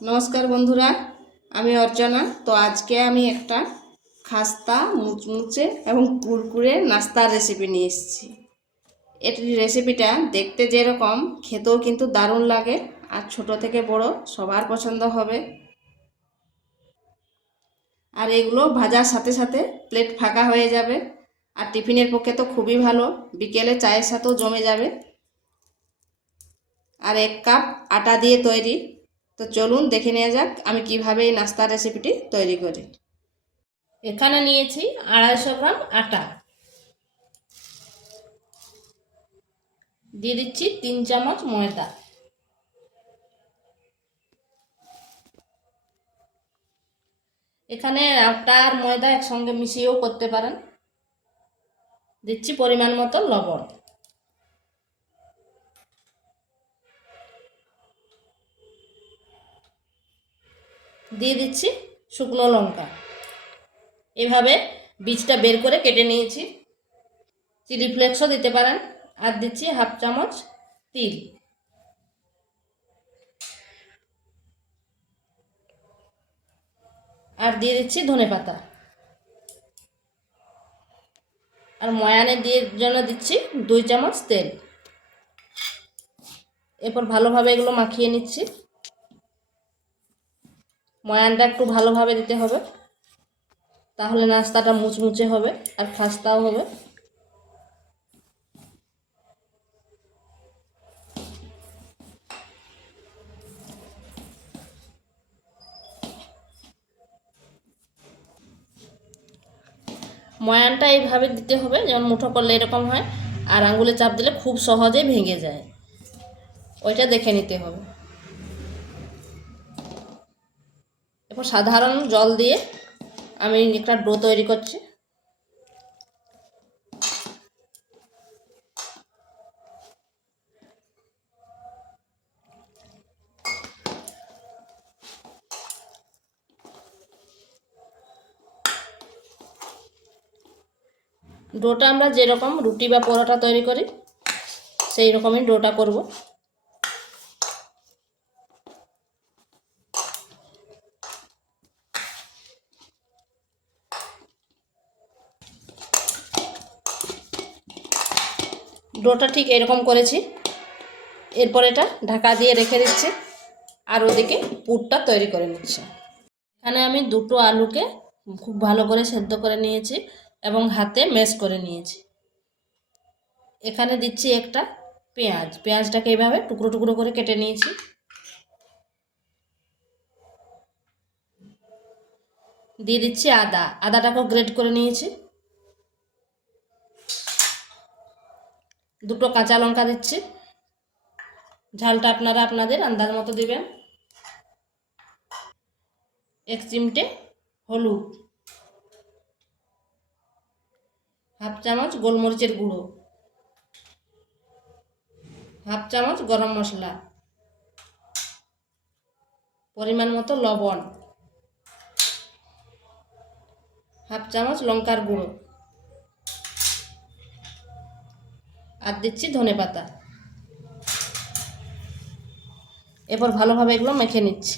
নমস্কার বন্ধুরা, আমি অর্চনা। তো আজকে আমি একটা খাস্তা মুচমুচে এবং কুরকুরে নাস্তার রেসিপি নিয়ে এসেছি। এর রেসিপিটা দেখতে যেরকম, খেতেও কিন্তু দারুণ লাগে, আর ছোট থেকে বড় সবার পছন্দ হবে। আর এগুলো ভাজার সাথে সাথে প্লেট ফাঁকা হয়ে যাবে, আর টিফিনের পক্ষে তো খুবই ভালো, বিকেলে চায়ের সাথেও জমে যাবে। আর 1 কাপ আটা দিয়ে তৈরি। তো চলুন দেখে নেওয়া যাক আমি কিভাবে এই নাস্তার রেসিপিটি তৈরি করি। এখানে নিয়েছি 250 গ্রাম আটা, দিয়ে দিচ্ছি 3 চামচ ময়দা, এখানে আটা আর ময়দা একসঙ্গে মিশিয়েও করতে পারেন। দিচ্ছি পরিমাণ মতো লবণ, দিয়ে দিচ্ছি শুকনো লঙ্কা, এভাবে বীজটা বের করে কেটে নিয়েছি। চিলি ফ্লেক্সও দিতে পারেন। আর দিচ্ছি 1/2 চামচ তিল, আর দিয়ে দিচ্ছি ধনেপাতা, আর ময়ানে দিয়ে জন্য দিচ্ছি 2 চামচ তেল। এরপর ভালোভাবে এগুলো মাখিয়ে নিচ্ছি। ময়ানটা একটু ভালোভাবে দিতে হবে, তাহলে নাস্তাটা মুচমুচে হবে আর খাস্তাও হবে। ময়ানটা এইভাবে দিতে হবে, যেমন মুঠো করলে এরকম হয়, আর আঙ্গুলে চাপ দিলে খুব সহজে ভেঙে যায়, ওইটা দেখে নিতে হবে। এরপর সাধারণ জল দিয়ে আমি একটা ডো তৈরি করছি। ডোটা আমরা যেরকম রুটি বা পরোটা তৈরি করি সেই রকমই ডোটা করব। ডোটা ঠিক এরকম করেছি। এরপর এটা ঢাকা দিয়ে রেখে দিচ্ছি, আর ওদিকে পুরটা তৈরি করে নিচ্ছি। এখানে আমি 2টো আলুকে খুব ভালো করে সেদ্ধ করে নিয়েছি এবং হাতে ম্যাশ করে নিয়েছি। এখানে দিচ্ছি একটা পেঁয়াজ, পেঁয়াজটাকে এইভাবে টুকরো টুকরো করে কেটে নিয়েছি। দিয়ে দিচ্ছি আদা, আদাটাকেও গ্রেট করে নিয়েছি। 2টো কাঁচা লঙ্কা দিচ্ছি, ঝালটা আপনারা আপনাদের আন্দাজ মতো দিবেন। 1 চিমটে হলুদ, 1/2 চামচ গোলমরিচের গুঁড়ো, 1/2 চামচ গরম মশলা, পরিমাণ মতো লবণ, 1/2 চামচ লঙ্কার গুঁড়ো, আর দিচ্ছি ধনেপাতা। এরপর ভালোভাবে এগুলো মেখে নিচ্ছি।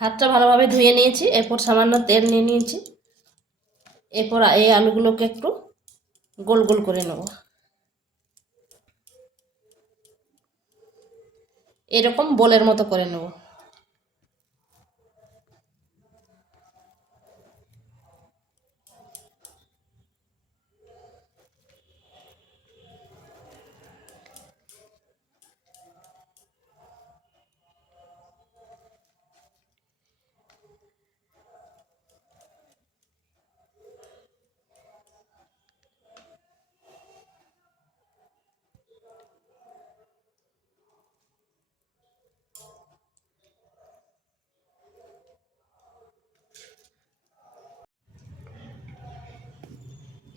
হাতটা ভালোভাবে ধুয়ে নিয়েছি, এরপর সামান্য তেল নিয়ে নিয়েছি। এরপর এই আলুগুলোকে একটু গোল গোল করে নেব, এরকম বোলের মতো করে নেব।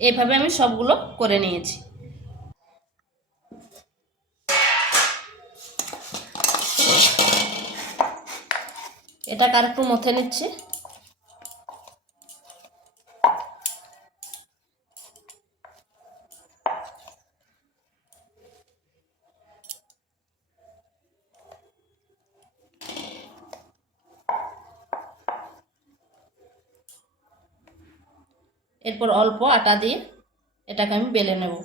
এইভাবে আমি সবগুলো করে নিয়েছি। এটাকে আরেকটু মথে নিচ্ছি। এরপর অল্প আটা দিয়ে এটাকে আমি বেলে নেব।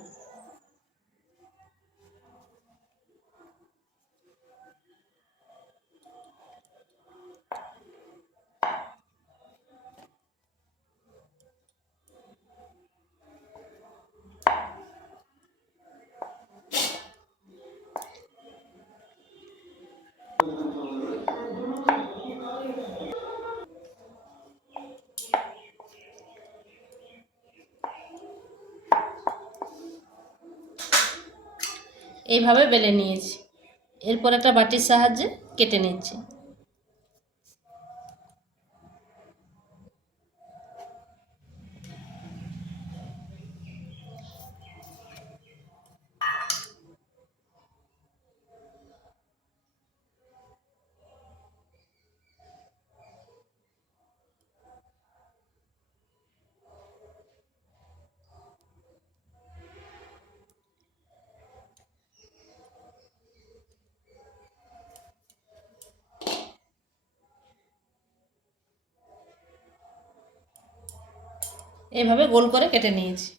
এইভাবে বেলে নিয়েছি। এরপর একটা বাটির সাহায্যে কেটে নিচ্ছি। এইভাবে গোল করে কেটে নিয়েছি।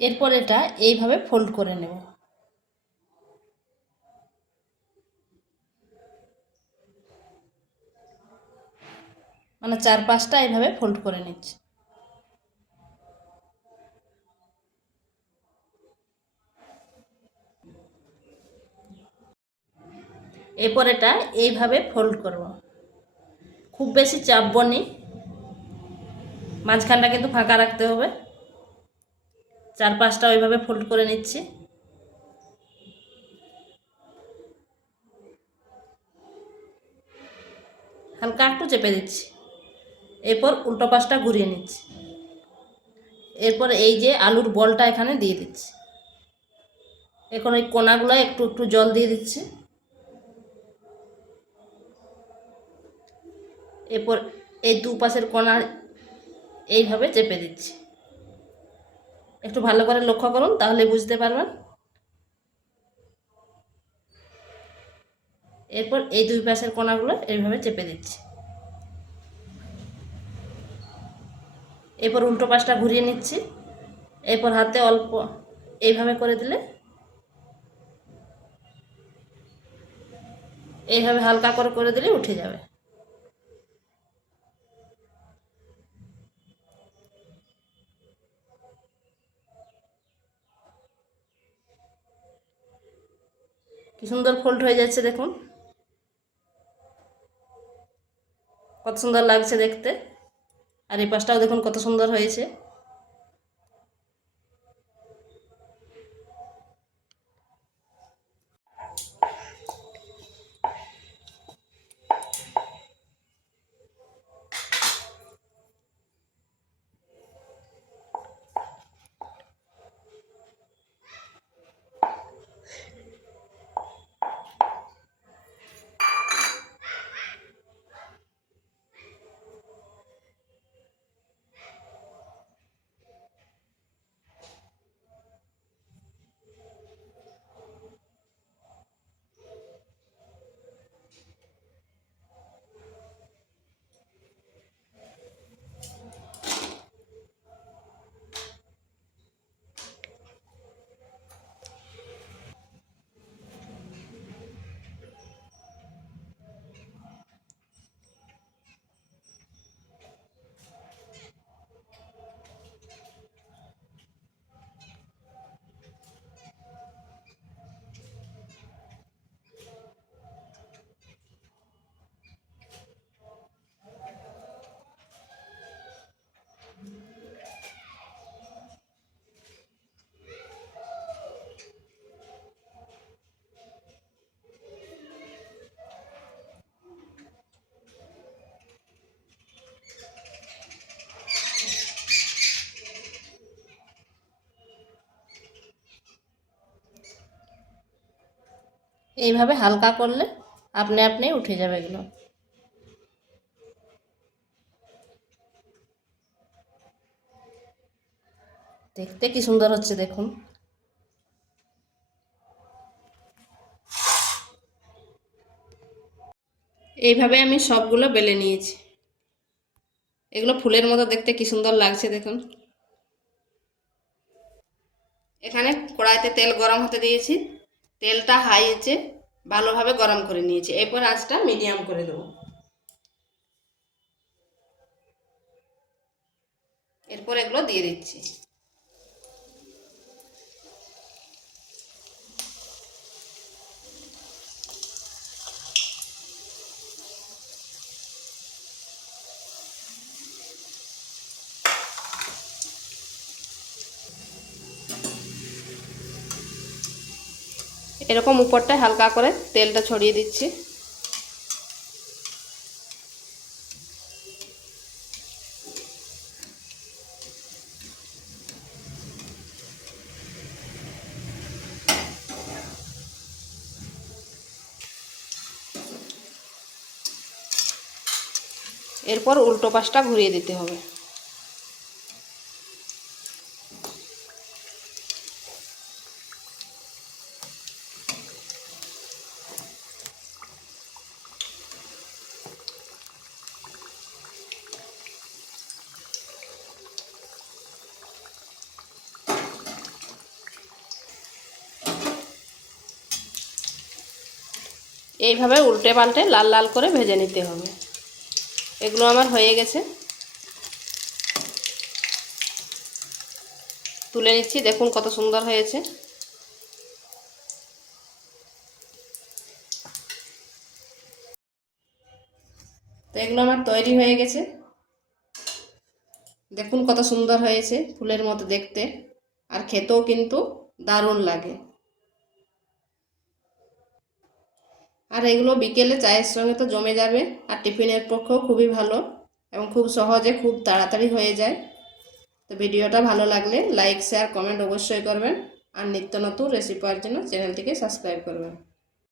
এরপর এটা এইভাবে ফোল্ড করে নেব। মানে 4-5টা এইভাবে ফোল্ড করে নিচ্ছি। এরপর এটা এইভাবে ফোল্ড করব। খুব বেশি চাপবো নি, মাঝখানটা কিন্তু ফাঁকা রাখতে হবে। 4-5টা ওইভাবে ফোল্ড করে নিচ্ছি। হালকা একটু চেপে দিচ্ছি। এরপর উল্টো পাশটা ঘুরিয়ে নিচ্ছি। এরপর এই যে আলুর বলটা এখানে দিয়ে দিচ্ছি। এখন এই কোনাগুলো একটু একটু জল দিয়ে দিচ্ছি। এরপর এই দুপাশের কোনা এইভাবে চেপে দিচ্ছি। একটু ভালো করে লক্ষ্য করুন, তাহলে বুঝতে পারবেন। এরপর এই দুই পাশের কোনাগুলো এইভাবে চেপে দিচ্ছি। এরপর উল্টো পাশটা ঘুরিয়ে নিচ্ছি। এরপর হাতে অল্প এইভাবে করে দিলে, এইভাবে হালকা করে করে দিলে উঠে যাবে। কি সুন্দর ফোল্ড হয়ে যাচ্ছে দেখুন, কত সুন্দর লাগছে দেখতে। আর এই পাশটাও দেখুন কত সুন্দর হয়েছে। এইভাবে হালকা করলে আপনি আপনি উঠে যাবে এগুলো। দেখতে কি সুন্দর হচ্ছে দেখুন। এইভাবে আমি সবগুলো বেলে নিয়েছি। এগুলো ফুলের মতো দেখতে কি সুন্দর লাগছে দেখুন। এখানে কড়াইতে তেল গরম হতে দিয়েছি, তেলটা হাই আছে ভালোভাবে গরম করে নিয়েছি। এরপর আঁচটা মিডিয়াম করে দেবো। এরপর এগুলো দিয়ে দিচ্ছি। এরকম উপরটায় হালকা করে তেলটা ছড়িয়ে দিচ্ছি। এরপর উল্টো পাশটা ঘুরিয়ে দিতে হবে। এইভাবে উল্টে পাল্টে লাল লাল করে ভেজে নিতে হবে। এগুলো আমার হয়ে গেছে, তুলে নিচ্ছি। দেখুন কত সুন্দর হয়েছে। তো এগুলো আমার তৈরি হয়ে গেছে। দেখুন কত সুন্দর হয়েছে, ফুলের মতো দেখতে, আর খেতেও কিন্তু দারুণ লাগে। আর এগুলো বিকেলে চায়ের সঙ্গে তো জমে যাবে, আর টিফিনের পক্ষেও খুবই ভালো এবং খুব সহজে খুব তাড়াতাড়ি হয়ে যায়। তো ভিডিওটা ভালো লাগলে লাইক শেয়ার কমেন্ট অবশ্যই করবেন, আর নিত্য নতুন রেসিপি পাওয়ার জন্য চ্যানেলটিকে সাবস্ক্রাইব করবেন।